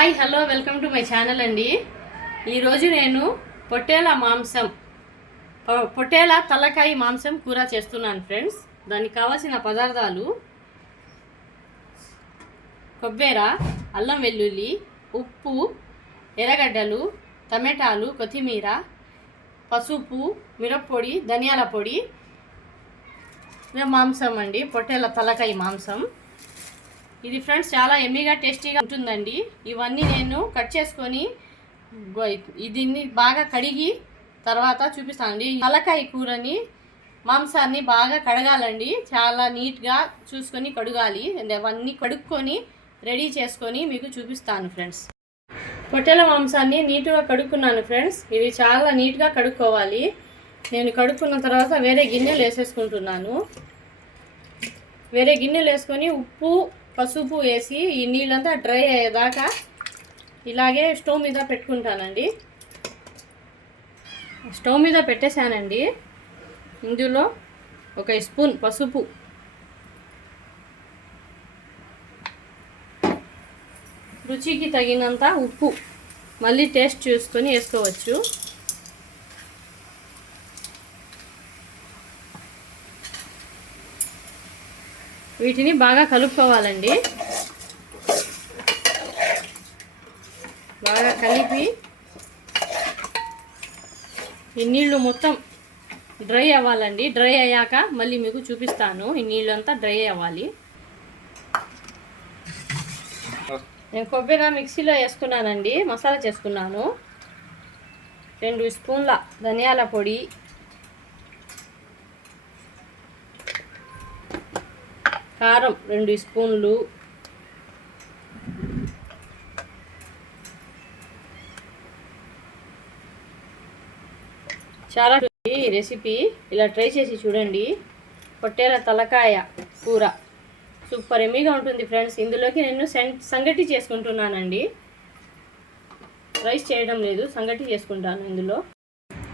Hi hello welcome to my channel అండి. ఈరోజు నేను పొట్టేల తలకాయ మాంసం కూర చేస్తున్నాను ఫ్రెండ్స్. దానికి కావాల్సిన పదార్థాలు: కొబ్బరి, అల్లం వెల్లుల్లి, ఉప్పు, ఎర్రగడ్డలు, టమాటాలు, కొత్తిమీర, పసుపు, మిరప్పొడి, ధనియాల పొడి. మాంసం అండి, పొట్టేల తలకాయ మాంసం. ఇది ఫ్రెండ్స్ చాలా ఎమ్మీగా టేస్టీగా ఉంటుందండి. ఇవన్నీ నేను కట్ చేసుకొని దీన్ని బాగా కడిగి తర్వాత చూపిస్తానండి. తలకాయ కూరని మాంసాన్ని బాగా కడగాలండి. చాలా నీట్గా చూసుకొని కడగాలి. అవన్నీ కడుక్కొని రెడీ చేసుకొని మీకు చూపిస్తాను ఫ్రెండ్స్. పొట్టేల మాంసాన్ని నీట్గా కడుక్కున్నాను ఫ్రెండ్స్. ఇది చాలా నీట్గా కడుక్కోవాలి. నేను కడుక్కున్న తర్వాత వేరే గిన్నెలు వేసేసుకుంటున్నాను. వేరే గిన్నెలు వేసుకొని ఉప్పు పసుపు వేసి ఈ నీళ్ళంతా డ్రై అయ్యేదాకా ఇలాగే స్టవ్ మీద పెట్టుకుంటానండి. స్టవ్ మీద పెట్టేశానండి. ఇందులో 1 స్పూన్ పసుపు, రుచికి తగినంత ఉప్పు, మళ్ళీ టేస్ట్ చూసుకొని వేసుకోవచ్చు. వీటిని బాగా కలుపుకోవాలండి. బాగా కలిపి ఈ నీళ్ళు మొత్తం డ్రై అవ్వాలండి. డ్రై అయ్యాక మళ్ళీ మీకు చూపిస్తాను. ఈ నీళ్ళు అంతా డ్రై అవ్వాలి. నేను కొబ్బరి మిక్సీలో వేసుకున్నానండి. మసాలా చేసుకున్నాను. 2 స్పూన్ల ధనియాల పొడి, కారం 2 స్పూన్లు, చాలా ఈ రెసిపీ ఇలా ట్రై చేసి చూడండి. పొట్టేల తలకాయ కూర సూపర్ ఎమ్మీగా ఉంటుంది ఫ్రెండ్స్. ఇందులోకి నేను సంగటి చేసుకుంటున్నానండి. రైస్ చేయడం లేదు, సంగటి చేసుకుంటాను ఇందులో.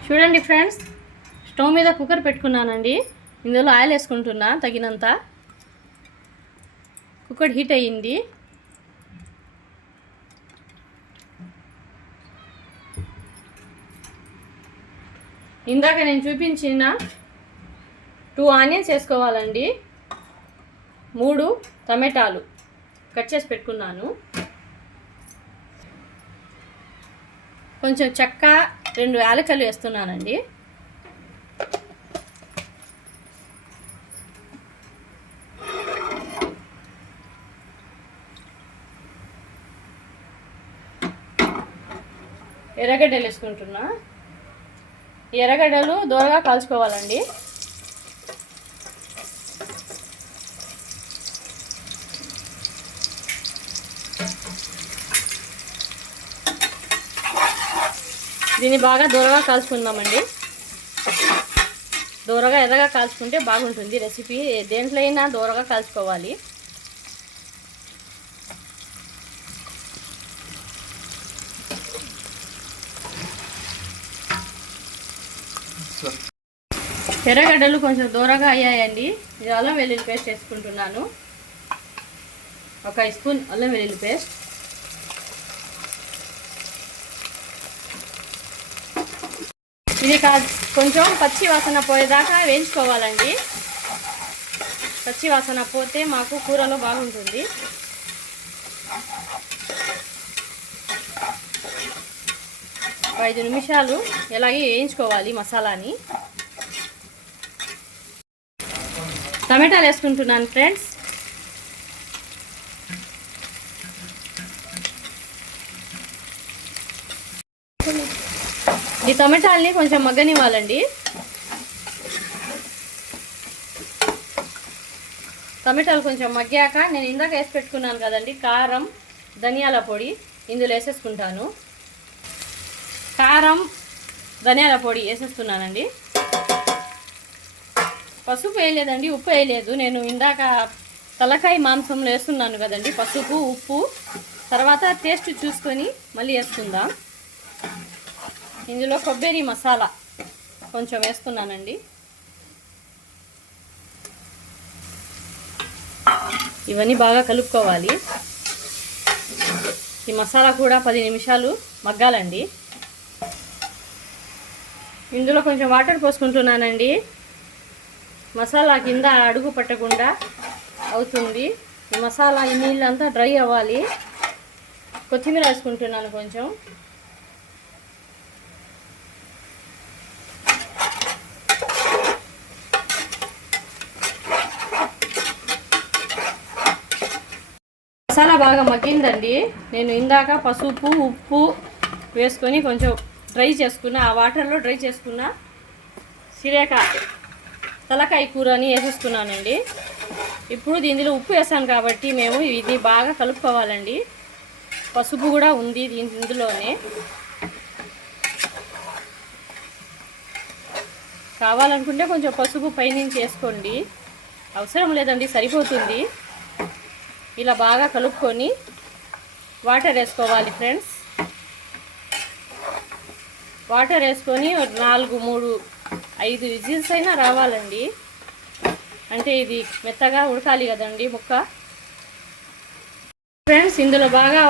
చూడండి ఫ్రెండ్స్, స్టవ్ మీద కుక్కర్ పెట్టుకున్నానండి. ఇందులో ఆయిల్ వేసుకుంటున్నా తగినంత. కుక్కర్ హీట్ అయ్యింది. ఇందాక నేను చూపించిన 2 ఆనియన్స్ వేసుకోవాలండి. 3 టమాటాలు కట్ చేసి పెట్టుకున్నాను. కొంచెం చెక్క, 2 యాలకులు వేస్తున్నానండి. ఎర్రగడ్డలు వేసుకుంటున్నా. ఎర్రగడ్డలు దోరగా కాల్చుకోవాలండి. దీన్ని బాగా దోరగా కాల్చుకుందామండి. దోరగా ఎర్రగా కాల్చుకుంటే బాగుంటుంది రెసిపీ. దేంట్లో అయినా దోరగా కాల్చుకోవాలి. ఎర్రగడ్డలు కొంచెం దూరగా అయ్యాయండి. ఇది అల్లం వెల్లుల్లి పేస్ట్ వేసుకుంటున్నాను. 1 స్పూన్ అల్లం వెల్లుల్లి పేస్ట్, ఇది కొంచెం పచ్చి వాసన పోయేదాకా వేయించుకోవాలండి. పచ్చి వాసన పోతే మాకు కూరలో బాగుంటుంది. ఒక 5 నిమిషాలు ఇలాగే వేయించుకోవాలి మసాలాని. టమాటాలు వేసుకుంటున్నాను ఫ్రెండ్స్. ఈ టమాటాలని కొంచెం మగ్గనివ్వాలండి. టమాటాలు కొంచెం మగ్గాక నేను ఇందాక వేసి పెట్టుకున్నాను కదండి కారం, ధనియాల పొడి ఇందులో వేసేసుకుంటాను. కారం, ధనియాల పొడి వేసేస్తున్నానండి. పసుపు వేయలేదండి, ఉప్పు వేయలేదు. నేను ఇందాక తలకాయ మాంసంలో వేస్తున్నాను కదండి పసుపు, ఉప్పు. తర్వాత టేస్ట్ చూసుకొని మళ్ళీ వేసుకుందాం. ఇందులో కొబ్బరి మసాలా కొంచెం వేస్తున్నానండి. ఇవన్నీ బాగా కలుపుకోవాలి. ఈ మసాలా కూడా 10 నిమిషాలు మగ్గాలండి. ఇందులో కొంచెం వాటర్ పోసుకుంటున్నానండి. మసాలా కింద అడుగు పట్టకుండా అవుతుంది. ఈ మసాలా ఈ నీళ్ళంతా డ్రై అవ్వాలి. కొత్తిమీర వేసుకుంటున్నాను కొంచెం. మసాలా బాగా మగ్గిందండి. నేను ఇందాక పసుపు ఉప్పు వేసుకొని కొంచెం డ్రై చేసుకున్న, ఆ వాటర్లో డ్రై చేసుకున్న తలకాయ కూరని వేసేసుకున్నానండి. ఇప్పుడు దీనిలో ఉప్పు వేసాను కాబట్టి మేము ఇది బాగా కలుపుకోవాలండి. పసుపు కూడా ఉంది ఇందులోనే. కావాలనుకుంటే కొంచెం పసుపు పైనుంచి వేసుకోండి, అవసరం లేదండి, సరిపోతుంది. ఇలా బాగా కలుపుకొని వాటర్ వేసుకోవాలి ఫ్రెండ్స్. వాటర్ వేసుకొని 4, 3, 5 విజిల్స్ అయినా రావాలండి. అంటే ఇది మెత్తగా ఉడకాలి కదండి ముక్క. ఫ్రెండ్స్ ఇందులో బాగా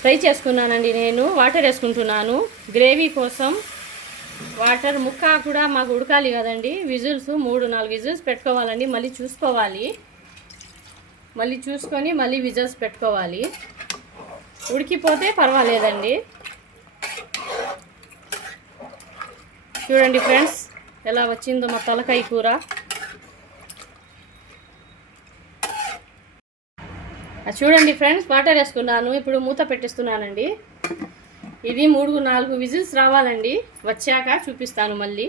ఫ్రై చేసుకున్నానండి. నేను వాటర్ వేసుకుంటున్నాను గ్రేవీ కోసం. వాటర్ ముక్క కూడా మాకు ఉడకాలి కదండి. విజిల్స్ 3, 4 విజిల్స్ పెట్టుకోవాలండి. మళ్ళీ చూసుకోవాలి, మళ్ళీ చూసుకొని మళ్ళీ విజిల్స్ పెట్టుకోవాలి. ఉడికిపోతే పర్వాలేదండి. చూడండి ఫ్రెండ్స్ ఎలా వచ్చిందో మా తలకాయ కూర. చూడండి ఫ్రెండ్స్ వాటర్ వేసుకున్నాను. ఇప్పుడు మూత పెట్టిస్తున్నానండి. ఇది 3, 4 విజిల్స్ రావాలండి. వచ్చాక చూపిస్తాను మళ్ళీ.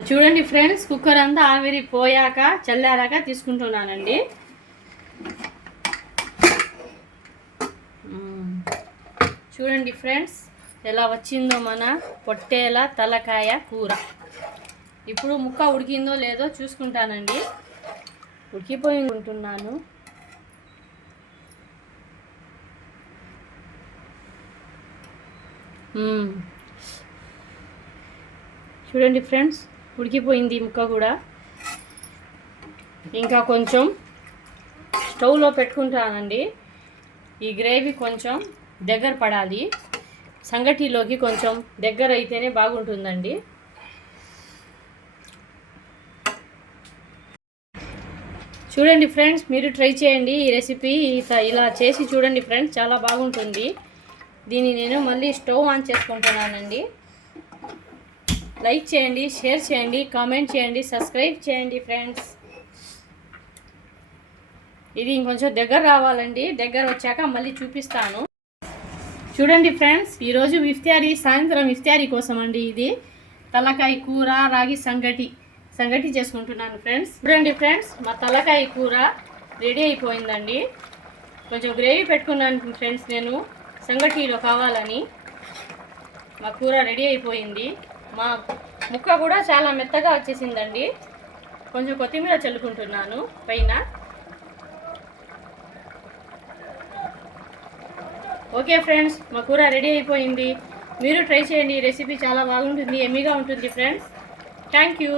చూడండి ఫ్రెండ్స్ కుక్కర్ అంతా ఆవిరి పోయాక చల్లారాక తీసుకుంటున్నానండి. చూడండి ఫ్రెండ్స్ ఎలా వచ్చిందో మన పొట్టేల తలకాయ కూర. ఇప్పుడు ముక్క ఉడికిందో లేదో చూసుకుంటానండి. ఉడికిపోయి ఉంటున్నాను. చూడండి ఫ్రెండ్స్ ఉడికిపోయింది ముక్క కూడా. ఇంకా కొంచెం స్టవ్లో పెట్టుకుంటానండి. ఈ గ్రేవీ కొంచెం దగ్గర పడాలి. సంగటిలోకి కొంచెం దగ్గర అయితేనే బాగుంటుందండి. చూడండి ఫ్రెండ్స్ మీరు ట్రై చేయండి ఈ రెసిపీ. ఇలా చేసి చూడండి ఫ్రెండ్స్, చాలా బాగుంటుంది. దీన్ని నేను మళ్ళీ స్టవ్ ఆన్ చేసుకుంటున్నానండి. లైక్ చేయండి, షేర్ చేయండి, కామెంట్ చేయండి, సబ్స్క్రైబ్ చేయండి ఫ్రెండ్స్. ఇది ఇంకొంచెం దగ్గర రావాలండి. దగ్గర వచ్చాక మళ్ళీ చూపిస్తాను. చూడండి ఫ్రెండ్స్ ఈరోజు ఇఫ్తారీ, సాయంత్రం ఇఫ్తారీ కోసం అండి. ఇది తలకాయ కూర రాగి సంగటి చేసుకుంటున్నాను ఫ్రెండ్స్. చూడండి ఫ్రెండ్స్ మా తలకాయ కూర రెడీ అయిపోయిందండి. కొంచెం గ్రేవీ పెట్టుకున్నాను ఫ్రెండ్స్ నేను సంగటిలో కావాలని. మా కూర రెడీ అయిపోయింది. మా ముక్క కూడా చాలా మెత్తగా వచ్చేసిందండి. కొంచెం కొత్తిమీర చల్లుకుంటున్నాను పైన. ఓకే ఫ్రెండ్స్ మా కూర రెడీ అయిపోయింది. మీరు ట్రై చేయండి. ఈ రెసిపీ చాలా బాగుంటుంది, ఎమ్మీగా ఉంటుంది ఫ్రెండ్స్. Thank you.